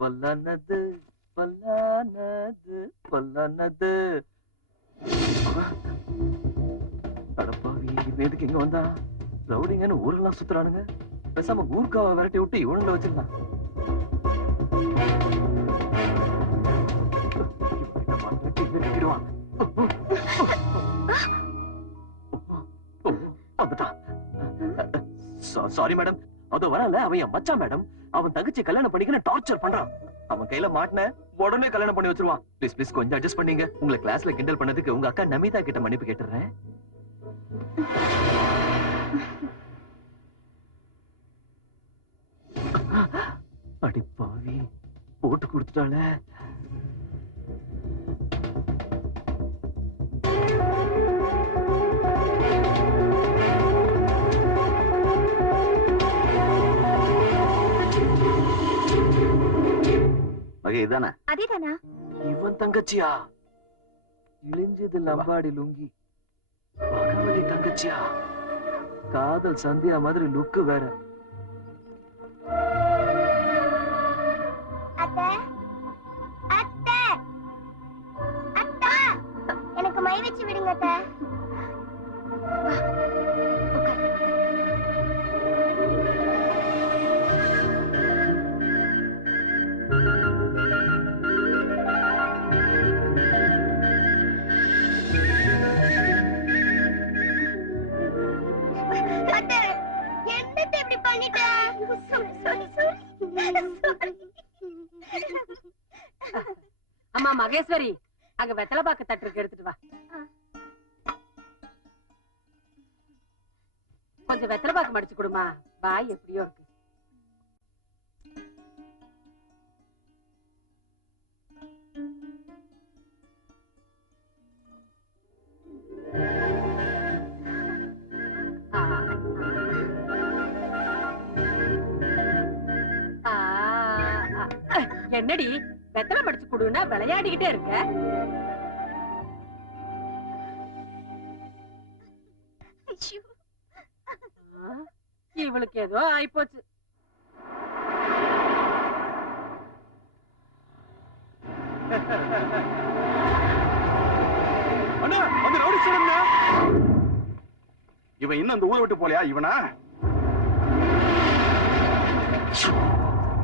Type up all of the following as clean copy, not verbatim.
பல்லானது பல்லானது பல்லானது. அடப்பாவி, நேத்துக்கு இங்க வந்தா ரவுடிங்கன்னு ஊரெல்லாம் சுத்துறானுங்க. பேசாம ஊர்க்காவை விரட்டி விட்டு இவனுங்களை வச்சிருந்தான். சாரி மேடம், அதோ வரல அவன் என் மச்சான் மேடம். அவன் தங்கச்சி கல்யாணம் பண்ணிக்க டார்ச்சர் பண்றான். அவன் கையில மாட்டின உடனே கல்யாணம் பண்ணி வச்சிருவான். ப்ளீஸ் ப்ளீஸ் கொஞ்சம் அட்ஜஸ்ட் பண்ணீங்க. உங்களை கிளாஸ்ல கிண்டல் பண்ணதுக்கு உங்க அக்கா நமிதா கிட்ட மன்னிப்பு கேட்டுறேன். அடி பாவி, போட்டு கொடுத்துட்டாளே. இதானே அதேதானா? இவன் தங்கச்சியா? இழிஞ்சது லம்பாடி லுங்கி. பகவதி தங்கச்சியா? காதல் சந்தியா மாதிரி லுக்கு வேற. எனக்கு மை வச்சு விடுங்க அத்தை. அம்மா மகேஸ்வரி, அங்க வெத்தலை பாக்கு தட்டு எடுத்துட்டு வா. கொஞ்சம் வெத்தலை பாக்கு மடிச்சு கொடுமா. வாய் எப்படியோ இருக்கு. என்னடி வெத்தலை மடிச்சு கொடுன்னா விளையாடிக்கிட்டே இருக்க? இவளுக்கு ஏதோ ஆயிப்போச்சு. இவன் இன்னும் அந்த ஊரை விட்டு போலையா? இவனா?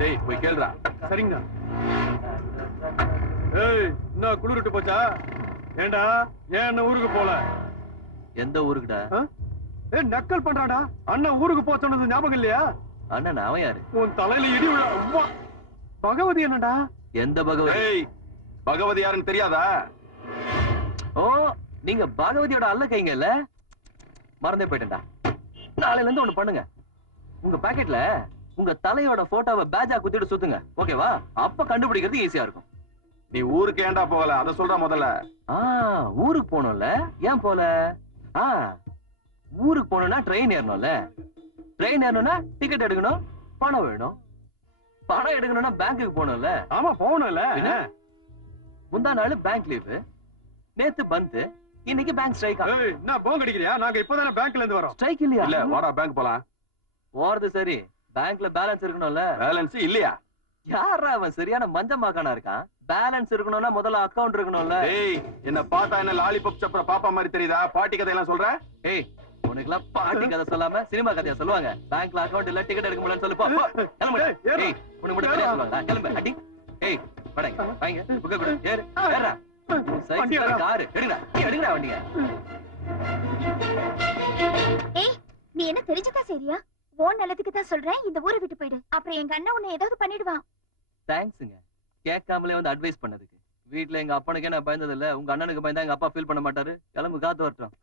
டேய் போய் கேளுடா. சரிங்க. ஏய், என்ன குளிர்ட்டு போச்சா? ஏண்டா ஏன் என்ன ஊருக்கு போல? எந்த ஊருக்குடா? ஏய், நக்கல் பண்றாடா. அண்ணன் ஊருக்கு போ சொன்னது ஞாபகம் இல்லையா? அண்ணன் அவன் யாரு? உன் தலையில இடி விழ. பகவதி என்னடா? எந்த பகவதி? பகவதி யாருன்னு தெரியாதா? ஓ, நீங்க பகவதியோட அல்ல கைங்க இல்ல? மறந்தே போயிட்டேன்டா. நாளையில இருந்து ஒண்ணு பண்ணுங்க. உங்க பாக்கெட்ல உங்க தலையோட போட்டோவை பேஜா குத்திட்டு சுத்துங்க. ஓகேவா? அப்ப கண்டுபிடிக்கிறது ஈஸியா இருக்கும். நீ ஊருக்கு ஏண்டா போகல? அத சொல்ற முதல்ல. ஊருக்கு போனோம்ல. ஏன் போல? ஊருக்கு போனோம்னா ட்ரெயின் ஏறணும்ல. ட்ரெயின் ஏறணும்னா டிக்கெட் எடுக்கணும், பணம் வேணும். பணம் எடுக்கணும்னா பேங்க்குக்கு போகணும்ல. ஆமா போகணும்ல. முந்தா நாள் பேங்க் லீவு, நேத்து பந்த், இன்னைக்கு பேங்க் ஸ்ட்ரைக். என்ன போன் கிடைக்கலையா? நாங்க இப்பதானே பேங்க்ல இருந்து வரோம். ஸ்ட்ரைக் இல்லையா? இல்ல, வாடா பேங்க் போலாம். போறது சரி, பேங்க்ல பேலன்ஸ் இருக்கணும்ல. பேலன்ஸ் இல்லையா? யாரா அவன் சரியான மஞ்சமாக்கானா இருக்கான்? பேலன்ஸ் இருக்கணும்னா முதல்ல அக்கவுண்ட் இருக்கணும்ல. ஏய், என்ன பார்த்தா என்ன லாலிபாப் சப்பர பாப்பா மாதிரி தெரியுதா? பாட்டி கதை எல்லாம் சொல்ற? ஏய், உனக்குலாம் பாட்டி கதை சொல்லாம சினிமா கதையா சொல்லுவாங்க. பேங்க்ல அக்கவுண்ட் இல்ல, டிக்கெட் எடுக்க முடியலன்னு சொல்லு. போ கிளம்பு. ஏய், உனக்கு மட்டும் தெரியா சொல்லுவாங்க. கிளம்பு. அடி. ஏய், வாங்க வாங்க, புக்க கொடு. ஏறு ஏறா. சைக்கிள் கார் எடுங்கடா. நீ எடுங்கடா வண்டிங்க. ஏய், நீ என்ன தெரிஞ்சதா சரியா? ஓ நல்லதுக்கு தான் சொல்றேன். இந்த ஊரை விட்டு போயிடு. அப்புறம் எங்க அண்ணன் உன்னை ஏதாவது பண்ணிடுவான். தேங்க்ஸ்ங்க, கேட்காமலே வந்து அட்வைஸ் பண்ணதுக்கு. வீட்டுல எங்க அப்பனுக்கே நான் பயந்தது இல்ல. உங்க அண்ணனுக்கு பயந்தா எங்க அப்பா ஃபீல் பண்ண மாட்டாரு. கிளம்பு, காத்து வரட்டும்.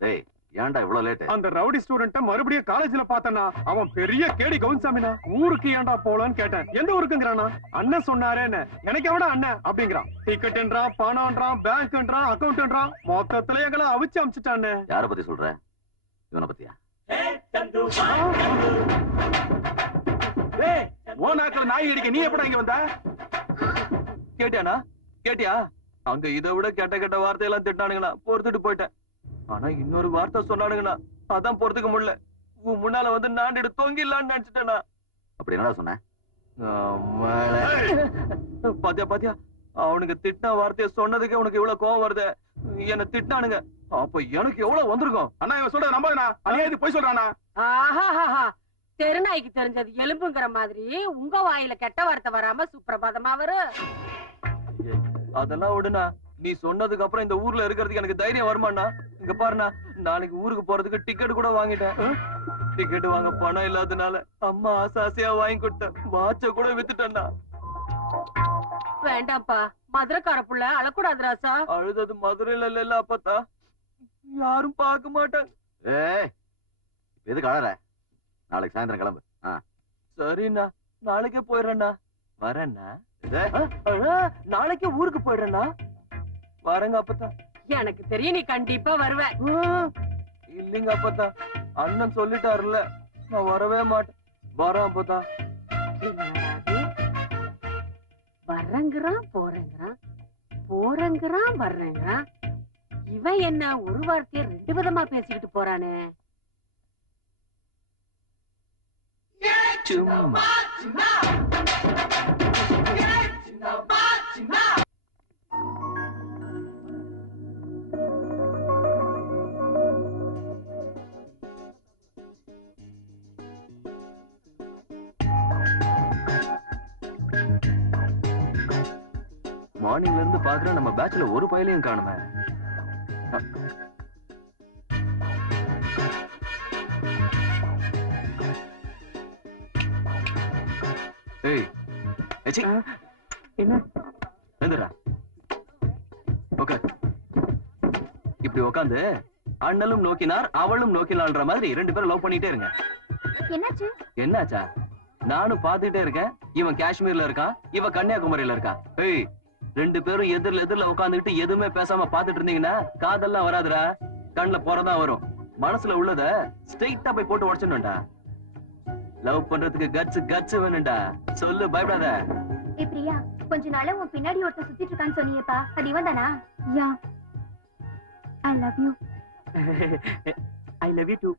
டேய், ஏன்டா இவ்வளவு லேட்? அந்த ரவுடி ஸ்டூடெண்ட்ட மறுபடியும் காலேஜ்ல பார்த்தனா, அவன் பெரிய கேடி கவுன்சாமினா. ஊருக்கு ஏன்டா போலன்னு கேட்டேன். எந்த ஊருக்குங்கறானா? அண்ணன் சொன்னாரேன்னு. எனக்கு எவடா அண்ணன் அப்படிங்கறான். டிக்கெட்ன்றான், பணம்ன்றான், பேங்க்ன்றான், அக்கவுண்ட்ன்றான். மொத்தத்துல எங்களை அவிச்சு அமிச்சிட்டானே. யார பத்தி சொல்ற? இவனை பத்தியா? ஓ நாக்குல நாய் அடிக்க நீ எப்படா இங்க வந்த? கேட்டியானா? கேட்டியா? அங்க இதை விட கெட்ட கெட்ட வார்த்தையெல்லாம் திட்டானுங்களா, பொறுத்துட்டு போயிட்டேன். ஆனா இன்னொரு வார்த்தை சொன்னானுங்கண்ணா, அதான் பொறுத்துக்க முடியல. உன் முன்னால வந்து நாண்டிட்டு தொங்கிடலான்னு நினைச்சிட்டேனா. அப்படி என்னடா சொன்ன? பாத்தியா பாத்தியா, அவனுக்கு திட்டின வார்த்தைய சொன்னதுக்கே உனக்கு இவ்வளவு கோவம் வருது. என்ன திட்டினானுங்க, அப்ப எனக்கு எவ்வளவு வந்திருக்கும். அண்ணா இவன் சொல்றத நம்பாதண்ணா. அண்ணா இது போய் சொல்றானா? ஆஹாஹாஹா. தெருநாய்க்கு தெரிஞ்சது எலும்புங்கிற மாதிரி உங்க வாயில கெட்ட வார்த்தை வராம சுப்பிரபாதமா வரும். அதெல்லாம் விடுனா, நீ சொன்னதுக்கு அப்புறம் இந்த ஊர்ல இருக்கிறதுக்கு எனக்கு தைரியம் வருமாண்ணா. இங்க பாருண்ணா, நாளைக்கு ஊருக்கு போறதுக்கு டிக்கெட் கூட வாங்கிட்டேன். டிக்கெட் வாங்க பணம் இல்லாதனால அம்மா ஆசாசியா வாங்கி கொடுத்தேன். வாட்ச கூட வித்துட்டேன்னா. வேண்டாம்ப்பா, மதுரைக்கார புள்ள அழக்கூடாது ராசா. அழுதது மதுரையில இல்ல அப்பத்தா, யாரும் பார்க்க மாட்டாங்க. ஏய் எதுக்கு அழற? நாளைக்கு சாயந்தரம் கிளம்பு. சரிண்ணா, நாளைக்கே போயிடுறேண்ணா. வரேண்ணா. நாளைக்கே ஊருக்கு போயிடுறேண்ணா. வரேங்க அப்பத்தா. எனக்கு தெரியும் நீ கண்டிப்பா வருவ. இல்லைங்க அப்பத்தா, அண்ணன் சொல்லிட்டாருல்ல, நான் வரவே மாட்டேன். வரேன் அப்பத்தா. வர்றேங்கிறான் போறேங்கிறான், போறேங்கிறான் வர்றேங்கிறான். இவன் என்ன ஒரு வார்த்தையை ரெண்டு விதமா பேசிக்கிட்டு போறானே. சும்மா மார்னிங்ல இருந்து பாக்குறேன், நம்ம பேட்ச்ல ஒரு பையலையும் காணுமே. ஏய் ஏச்சி, என்ன எந்திரா. ஓகே, இப்படி உட்காந்து அண்ணலும் நோக்கினார் அவளும் நோக்கினான்ற மாதிரி ரெண்டு பேரும் லவ் பண்ணிட்டே இருங்க. என்னாச்சு? என்னாச்சா? நானும் பாத்துக்கிட்டே இருக்கேன். இவன் காஷ்மீர்ல இருக்கான், இவ கன்னியாகுமரியில இருக்கான். ஏய், ரெண்டு பேரும் எதிரில உட்காந்துக்கிட்டு எதுவுமே பேசாம பாத்துட்டு இருந்தீங்கன்னா காதெல்லாம் வராதுடா, கண்ணுல போறதா வரும். மனசுல உள்ளத ஸ்ட்ரெயிட்டா போய் போட்டு உடச்சிடணும்டா. லவ் பண்றதுக்கு கட்ஸ் வேணும்டா. சொல்லு, பயப்படாத. ஏய் பிரியா, கொஞ்ச நாளா உன் பின்னாடி ஒருத்தர் சுத்திட்டு இருக்கான்னு சொன்னியேப்பா, அது இவன் தானா? Yeah, I love you. I love you too.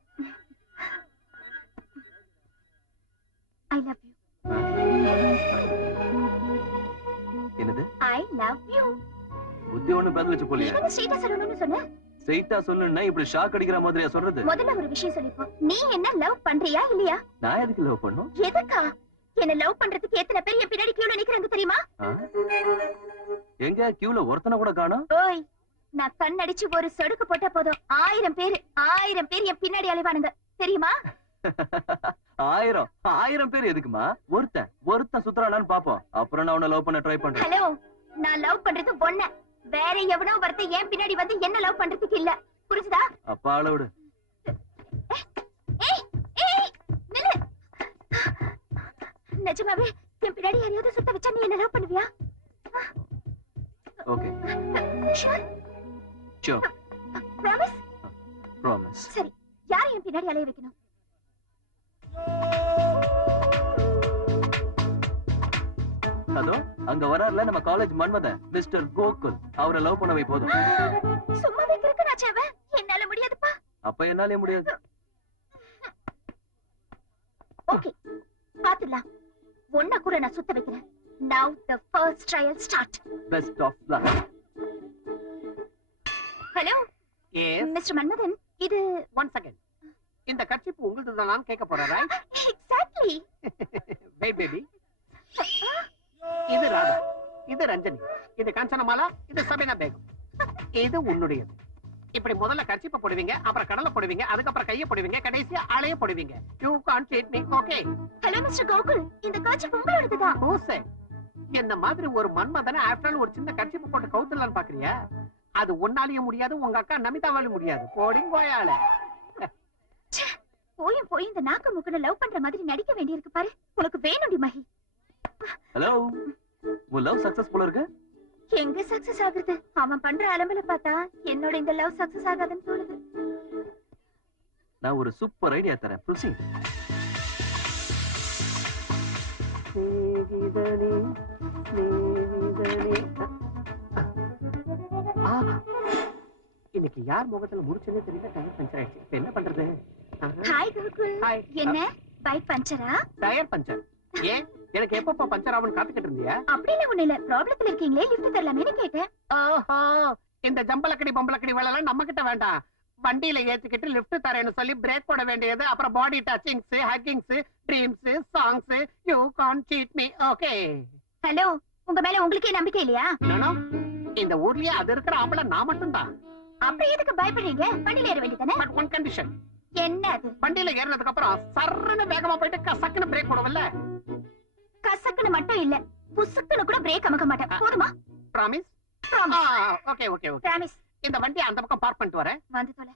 I love you. என்னது? I love you. புத்தி ஒண்ணு பதில் வச்சு போலியா? என்ன ஸ்ட்ரெயிட்டா சொல்லணும்னு சொன்ன? ஸ்ட்ரெயிட்டா சொல்லுன்னா இப்படி ஷாக் அடிக்கிற மாதிரியா சொல்றது? முதல்ல ஒரு விஷயம் சொல்லிப்போ, நீ என்ன லவ் பண்றியா இல்லையா? நான் எதுக்கு லவ் பண்ணும்? எதுக்கா? என்ன லவ் பண்றதுக்கு எத்தனை பேர் என் பின்னாடி கியூல நிக்கறாங்க தெரியுமா? எங்க கியூல ஒருத்தனை கூட காணோம். ஓய், நான் கண்ணடிச்சு ஒரு சொடுக்கு போட்டா போதும் 1000 பேர் என் பின்னாடி அலைவானுங்க தெரியுமா? 1000 பேர் எதுக்குமா? ஒருத்தன் சுத்துறானான்னு பாப்போம், அப்புறம் நான் உன்னை லவ் பண்ண ட்ரை பண்றேன். ஹலோ, நான் லவ் பண்றது ஒண்ணு, வேற எவனோ ஒருத்தன் என் பின்னாடி வந்து என்ன லவ் பண்றதுக்கு இல்ல, புரிஞ்சுதா? அப்பா அளவுடு. ஏய் ஏய் நில்லு. நிஜமாவே என் பின்னாடி யாரையாவது சுத்த வச்சா நீ என்ன லவ் பண்ணுவியா? Okay, sure sure, promise. Promise. சரி, யார் என் பின்னாடி அலைய வைக்கணும்? அதோ அங்க வரார்ல நம்ம காலேஜ் மன்மத மிஸ்டர் கோகுல், அவரை லவ் பண்ணவே போதும். சும்மா வைக்கிறதுக்கு நான் சேவன், என்னால முடியாதுப்பா. அப்ப என்னாலே முடியாது. ஓகே, பாத்துடலாம். ஒன்ன கூட நான் சுத்த வைக்கிறேன். Now the first trial start. Best of luck. Hello, yes mister Manmadhan, இது ஒன் செகண்ட். இந்த கட்சிப்பு உங்களுக்கு தான் நான் கேட்க போறேன், ரைட்? எக்ஸாக்ட்லி. Wait baby. இது ராதா, இது ரஞ்சனி, இது காஞ்சனமாலா, இது சபீனா பேகம். இது உன்னுடையது. இப்படி முதல்ல கட்சிப்பை போடுவீங்க, அப்புறம் கடலை போடுவீங்க, அதுக்கப்புறம் கையை போடுவீங்க, கடைசியா ஆளைய போடுவீங்க. You can't cheat me, okay? Hello mister Gokul, இந்த காட்சி உங்களோடதுதான். ஹூசே, என்ன மாதிரி ஒரு மன்மதனை ஆஃப்டர் ஆல் ஒரு சின்ன கட்சிப்பு போட்டு கவுத்தலான்னு பாக்குறியா? அது ஒன்னாலையும் முடியாது, உங்க அக்கா நமிதாவாலும் முடியாது. போடிங் போயால. போய் இந்த நாக்கு முக்கனை லவ் பண்ற மாதிரி நடிக்க வேண்டியிருக்கு பாரு. உனக்கு வேணும்டி மஹி. ஹலோ, உன் லவ் சக்சஸ்ஃபுல்லா இருக்கு? எங்க சக்சஸ் ஆகுது? அவன் பண்ற அலம்பல பார்த்தா என்னோட இந்த லவ் சக்சஸ் ஆகாதுன்னு தோணுது. நான் ஒரு சூப்பர் ஐடியா தரேன், ப்ரொசீட். இன்னைக்கு யார் முகத்துல முடிச்சுன்னே தெரியல, டைம் பஞ்சர் ஆயிடுச்சு. இப்ப என்ன பண்றது? ஹாய் கோகுல். ஹாய். என்ன பைக் பஞ்சரா? Tyre puncture. ஏன் எனக்கு எப்பப்போ பஞ்சர் ஆகும்னு காத்துக்கிட்டு இருந்தியா? அப்படி இல்ல ஒண்ணு இல்ல, ப்ராப்ளத்துல இருக்கீங்களே, லிஃப்ட் தரலாமேன்னு கேட்டேன். ஓஹோ, இந்த ஜம்பலக்கடி பொம்பலக்கடி வேலை எல்லாம் நம்ம கிட்ட வேண்டாம். வண்டியில ஏத்திக்கிட்டு லிஃப்ட் தரேன்னு சொல்லி பிரேக் போட வேண்டியது, அப்புறம் body touchings, huggings, dreams, songs. You can't cheat me. Okay. Hello, உங்க மேல உங்களுக்கே நம்பிக்கை இல்லையா? நானோ இந்த ஊர்லயே அது இருக்கிற ஆம்பளை நான் மட்டும் தான். அப்புறம் எதுக்கு பயப்படுறீங்க? வண்டியில ஏற வேண்டியதானே? But one condition. என்ன அது? வண்டியில ஏறினதுக்கு அப்புறம் சர்ன்னு வேகமா போயிட்டு கசக்குன்னு பிரேக் போடுவல்ல? கசக்குன்னு மட்டும் இல்ல, புசுக்குன்னு கூட பிரேக் அமக்க மாட்டேன். போதுமா? Promise? Promise. Okay okay okay. Promise. இந்த வண்டி அந்த பக்கம் பார்க் பண்ணிட்டு வரேன். வந்து தொலை.